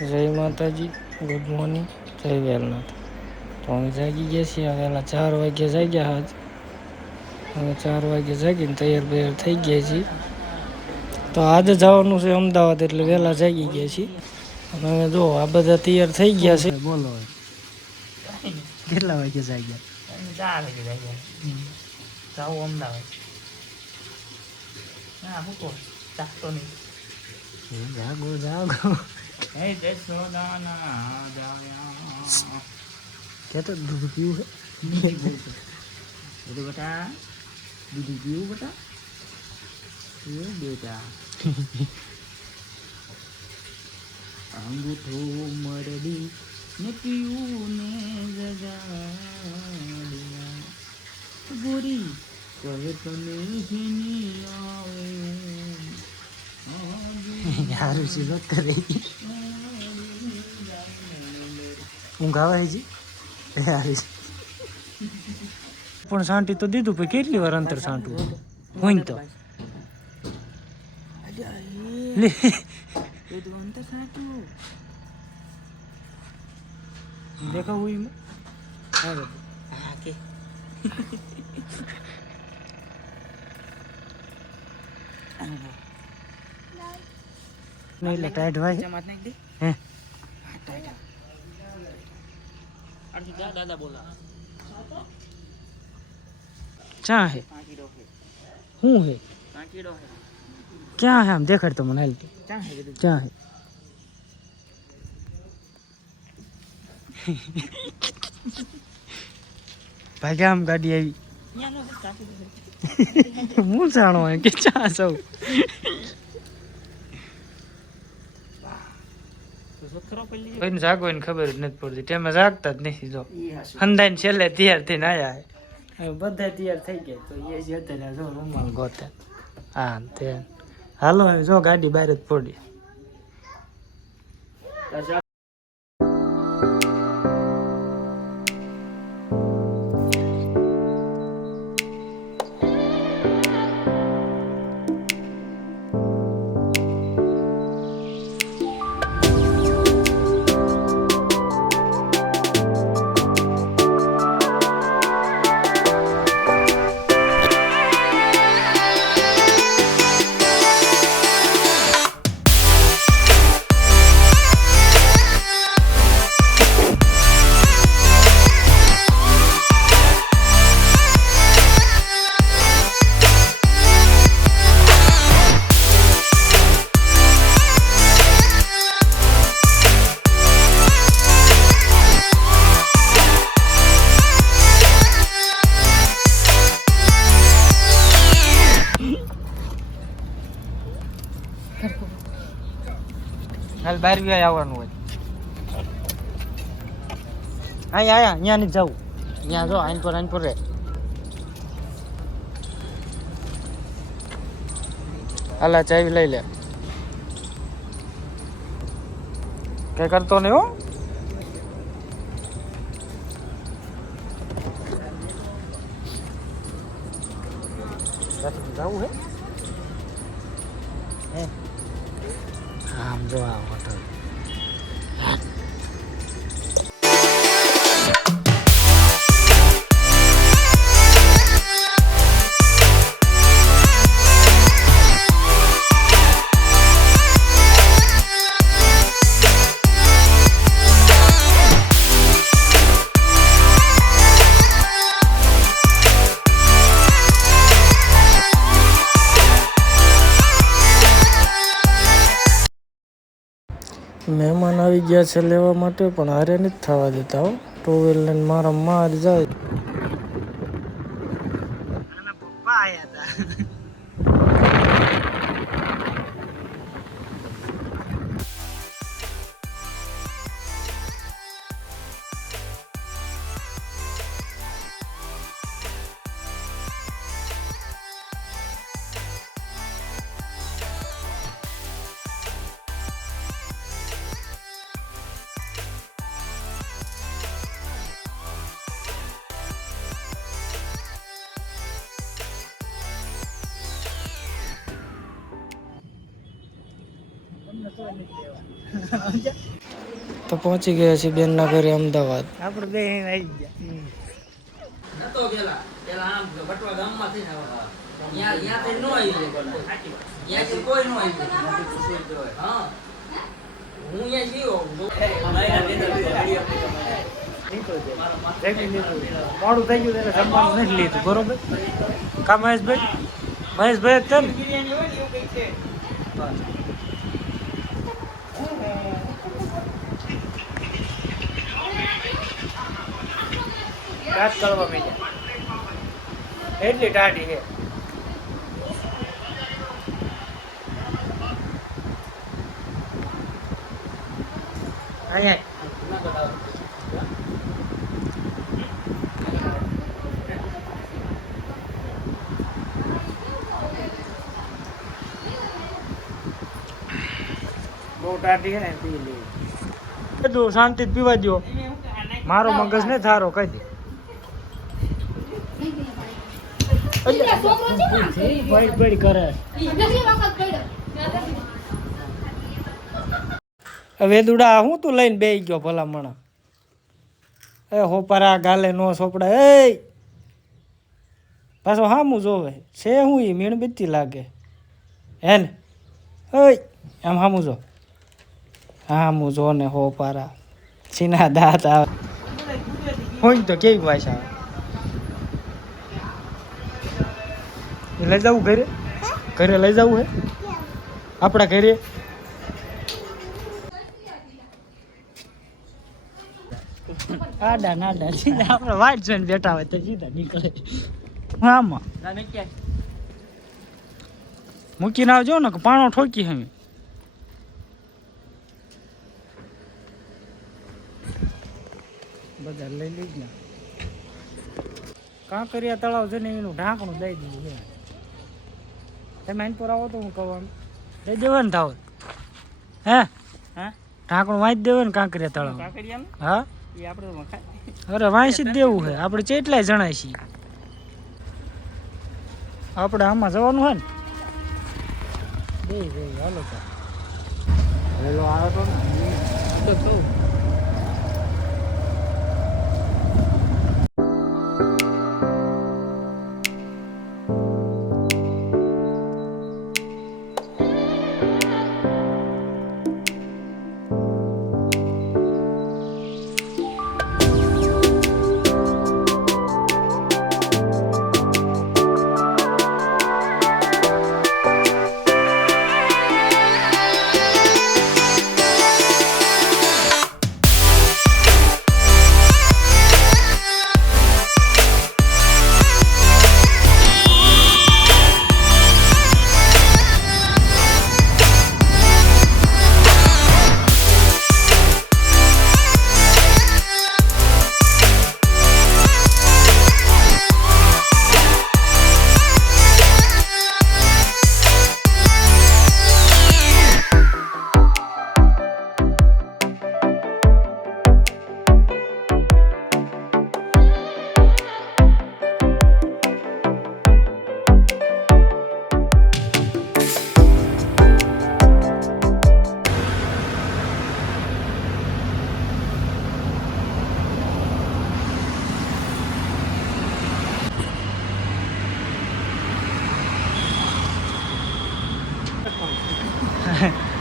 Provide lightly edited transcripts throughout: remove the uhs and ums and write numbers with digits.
જય માતાજી, good morning, જય વેલનાથ. તો અમે જાગી ગયા છીએ, વહેલા 4 વાગ્યે જાગ્યા આજ. અમે 4 વાગ્યે જાગીને તૈયાર બૈયાર થઈ ગયા છીએ. તો આજે જવાનું છે અમદાવાદ, એટલે વહેલા જાગી ગયા છીએ. અને હવે જો આ બધા તૈયાર થઈ ગયા છે. બોલો હવે કેટલા વાગે જાગ્યા? 4 વાગે જાગ્યા. જાઉં અમદાવાદ. ના મૂકો ચાખતો નહીં. જાગો જાગો. હે જસોદાના જાયા. કે તો દૂધ પીવું છે. બધું બેટા દૂધ પીવું બેટા. એ બેટા અંગૂઠો મરડી ને પીવું ને જગાડ્યા ગોરી કહે તને જેની આવે હારું છે વાત કરે ઊંઘ આવે જી હારી પણ શાંતિ તો દીધું પણ કેટલી વાર અંતર સાંટવું હોય તો લે अंतर देखा हुई में आके नहीं लटा ढवाई मत नहीं दे हैं अर्जुन जा दादा बोला क्या है हूं है क्या है हम देख तो मनाल क्या है भाई क्या हम गाड़ी आई मुंह जानो है कि चा सौ कोई जागो इन खबर नहीं पड़ती टेम जागता नहीं जो हंदाइन छेले तैयार थઈને આયા હે બધા તૈયાર થઈ ગયા તો એ જ હતા જો રૂમાલ ગોતે હા તે હાલો જો ગાડી બહાર જ પડી હાલ બહાર બી આવવાનું હોય અહીંયા અહીંયા નહીં જવું અહીંયા જો આઈન પર રે હાલા ચાવી લઈ લે કઈ કરતો નહીં હો જવું હે આમ જો આ હોટલ મહેમાન આવી ગયા છે લેવા માટે પણ હારે નથી થવા દેતા હો ટુ વ્હીલ લઈને મારા માર જાય પપ્પા આયા હતા તો પહોંચી ગયા છીએ બેનના ઘરે અમદાવાદ. આપણે બે આવી ગયા. નતો પેલા આમ બટવા ગામમાં થઈને ત્યાં નો આવી ત્યાં કોઈ નો આવી હા હું મોડું થઈ ગયું એટલે જમવાનું નથી લીધું બરોબર. કા મહેશભાઈ મહેશભાઈ જ છે ને દાંત કરવા માંડ્યા એટલી ટાઢી છે. અહીંયા બહુ ટાઢી છે ને પી લે બધું શાંતિ પીવા દો. મારો મગજ ને થારો કહી દે. હવે દુડા હું તું લઈને બેસી ગયો ભલામણા. એ હોપરા ગાલે નો સોપડા એ પાછો હામું જોવે છે હું એ મીણબત્તી લાગે હે ને ઓય આમ હામું જો હામું જો ને હોપરા સીના દાંત આવે હોય તો કેવી ભાષા આવે લઈ જવું ઘરે ઘરે લઈ જવું હે આપણા ઘરે આડા નાડા સીધા આપણે વાઈટ જોઈને બેઠા હોય તો સીધા નીકળે. આમાં મૂકીને આવજો ને પાણો ઠોકી હમે બધા લઈ લઈ ગયા. કાંકરિયા તળાવ છે ને એનું ઢાંકણું દઈ દીધું છે. તમે અહીં પર આવો તો હું કહું દઈ દેવો ને થાવ હે હા ઢાંકણું વાંચી દેવો ને કાંકરિયા તળાવ. હા અરે વાંચી જ દેવું છે. આપણે કેટલાય જણાય છીએ. આપણે આમાં જવાનું હોય ને બે હાલો હેલો આવ્યો તો ને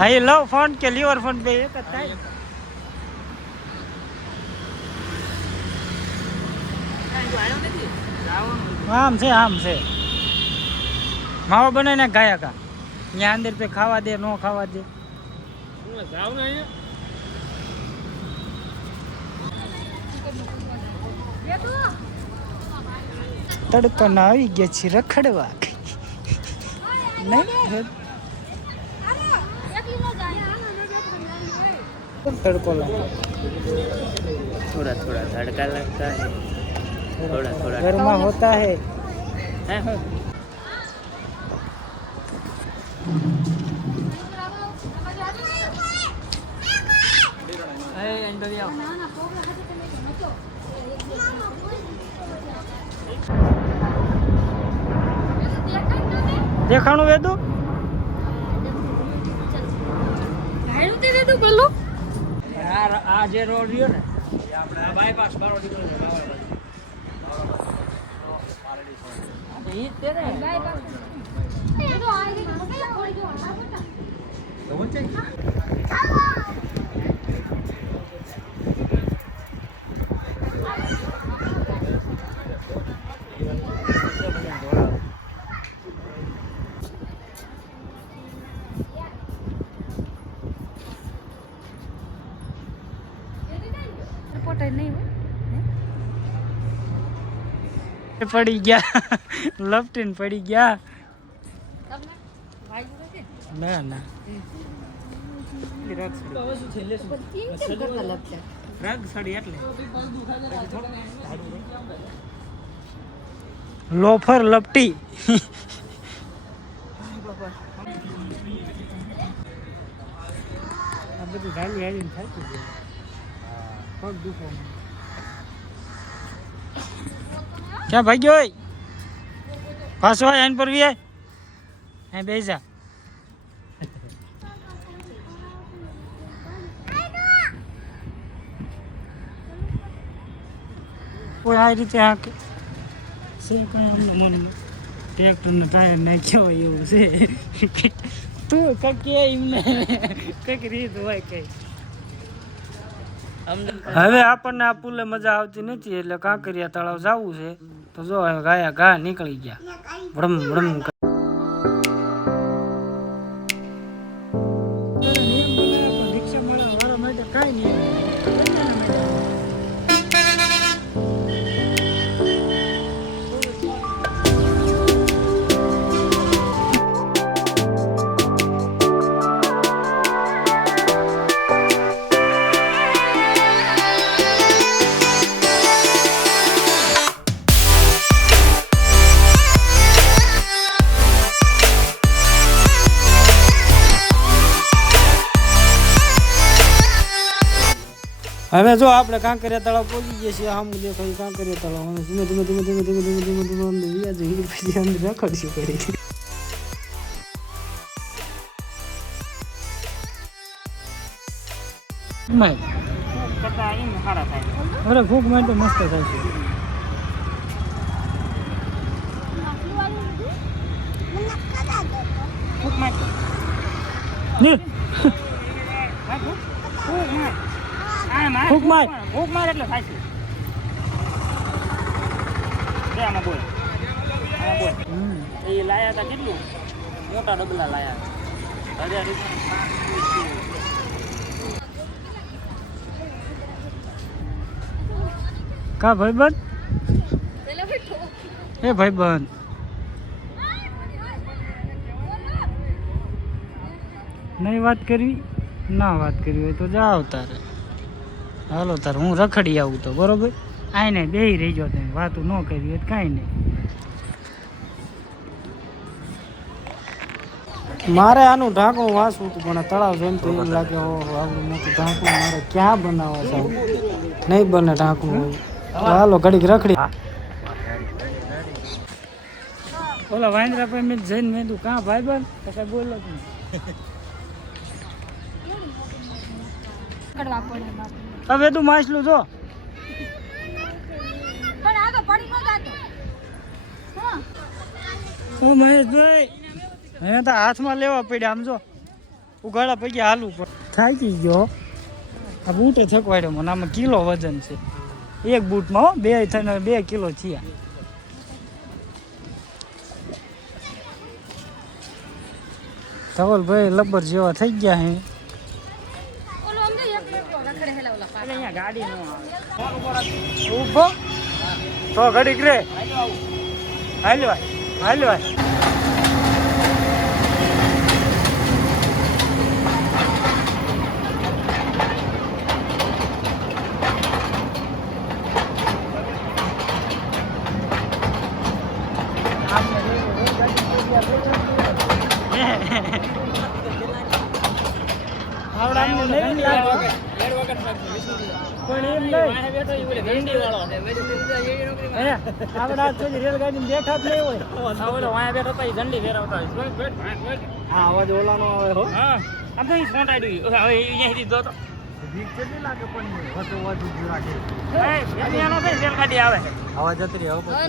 હા એ લવ ફોન કે લીવર ફોન બે એક જ થાય. આમ છે માવો બનાવીને ગાયા કા ત્યાં અંદર પે ખાવા દે નો ખાવા દે તડકો ના આવી ગયા છે રખડવા નહીં तड़को लगा थोड़ा थोड़ा तड़का लगता है थोड़ा थोड़ा गर्मा होता है દેખાણું વેદું આ જે રોડ રહ્યો ને આપણે બાયપાસ બારો નીકળ્યો છે ઈ તે ને પડી ગયા લપટીને પડી ગયા ના ના લોફર લપટી આ બધું ઢાલી હાલીને થાકી ગયા પગ દુખો ક્યાં ભાગ્યો હોય પાછો હોય આઈન પર વી આય બેસા કોઈ આ રીતે આ છે કઈ અમને મન ટ્રેક્ટરનો ટાયર નાખ્યો હોય એવું છે તું કઈ એમને કઈક રીત હોય કઈ હવે આપણને આ પુલે મજા આવતી નથી એટલે કાંકરિયા તળાવ જવું છે તો જો હવે ગાયા ઘા નીકળી ગયા ભડમ ભડમ રિક્ષા મળે મારા માટે કાંઈ નહીં હવે જો આપણે કાંકરિયા તળાવ પહોંચી ગયા છીએ આમ દેખાય કાંકરિયા તળાવ ધીમે ધીમે ધીમે ધીમે ધીમે ધીમે ધીમે ધીમે અંદર વ્યાજ પછી અંદર રખડશું કરી અરે ભૂખ માટે મસ્ત થાય છે ભૂખ માર એટલે થાય છે આમાં બોલ એ લાયા હતા કેટલું મોટા ડબલા લાયા 1000 કા ભાઈબંધ એ ભાઈબંધ નહીં વાત કરવી ના વાત કરવી હોય તો જાઓ તારે હાલો તાર હું રખડી આવું તો બરોબર આઈ નહીં બેહી રહી જાઓ તમે વાતું ન કરી હોય કાંઈ નહીં મારે આનું ઢાંકણું વાંચવું હતું પણ તળાવ જોઈને તો એમ લાગે આવું મોટું ઢાંકણું મારે ક્યાં બનાવવા જાવ નહીં બને ઢાંકણું હોય હાલો ઘડીક રખડી ઓલા વાંદરા પર મેં જઈને મેં તું કાં ભાઈ બન તો કઈ બોલો જ નહીં હવે તું માછલું જો મહેશભાઈ એને તો હાથમાં લેવા પડ્યા આમ જો ઉઘાડા પૈકી હાલવું પડે થાકી ગયો આ બૂટે થકવાડ્યો મને આમાં કિલો વજન છે એક બૂટમાં 2 કિલો થયા ધવલભાઈ લબર જેવા થઈ ગયા હે ગાડી ઉભો તો ઘડીક રે હાલ ભાઈ રેલગાડી બેઠા જ નહીં હોય ઝંડી ફેરવતા અવાજ ઓલાનો આવે હો આમ તો અહીં સોંટાડ્યું હવે અહીંયા સુધી દો તો બીક કેટલી લાગે પણ વધુ વધુ રાખે એનો કઈ રેલ ગાડી આવે હવા જતી રહી હવે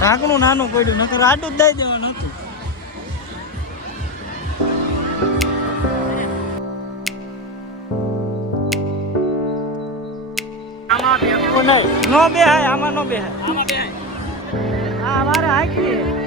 ઢાંકણું નાનું પડ્યું નકર આડું જ દઈ દેવાનું હતું નો બે હાય આમાં નો બે હાય હા મારે હાકી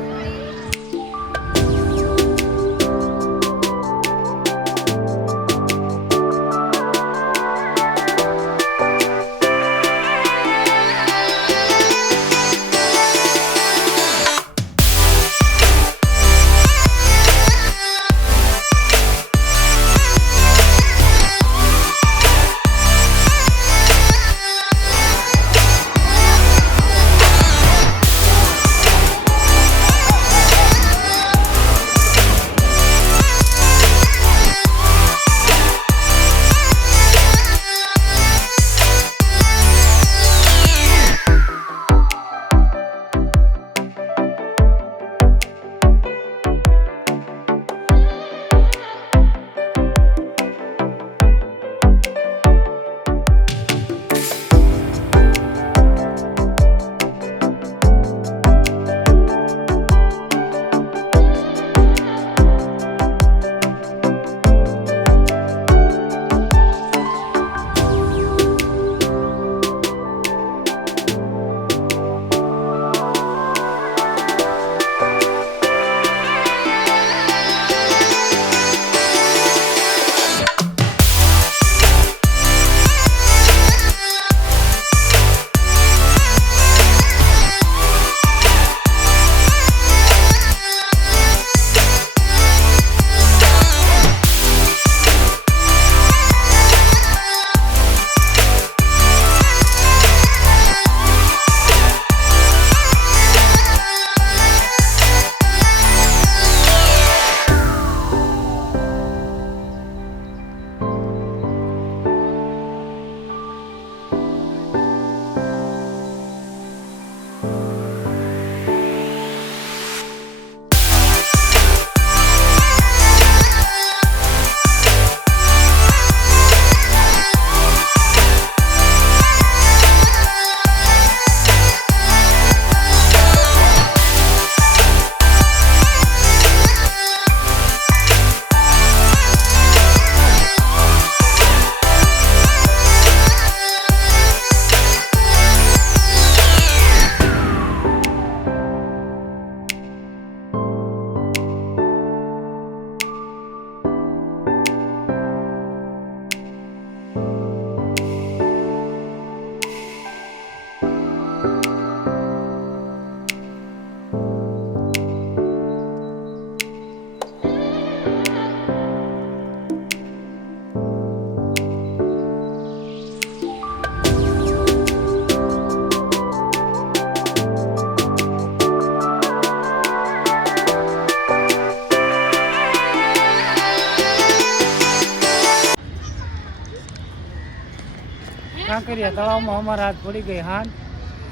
કાંકરિયા તળાવમાં અમારા હાથ પડી ગઈ હાથ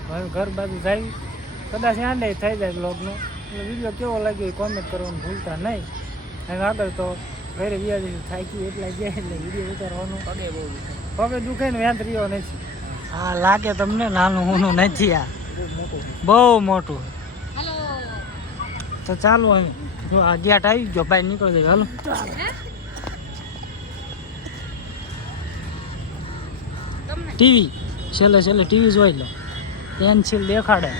હવે ઘર બાજુ જાય કદાચ આંડે થઈ જાય બ્લોગનો એટલે વિડીયો કેવો લાગ્યો એ કોમેન્ટ કરવાનું ભૂલતા નહીં હવે આગળ તો ઘરે વ્યાજ થાકી એટલા ગયા એટલે વિડીયો ઉતારવાનું પગે દુખે ને વ્યાજ રહ્યો નથી હા લાગે તમને નાનું ઊનું નથી આ બહુ મોટું તો ચાલો હવે જો આ ગેટ આવી ગયો બહાર નીકળી જાય હાલો ટીવી છેલ્લે ટીવી જોઈ લો પેન્સિલ દેખાડે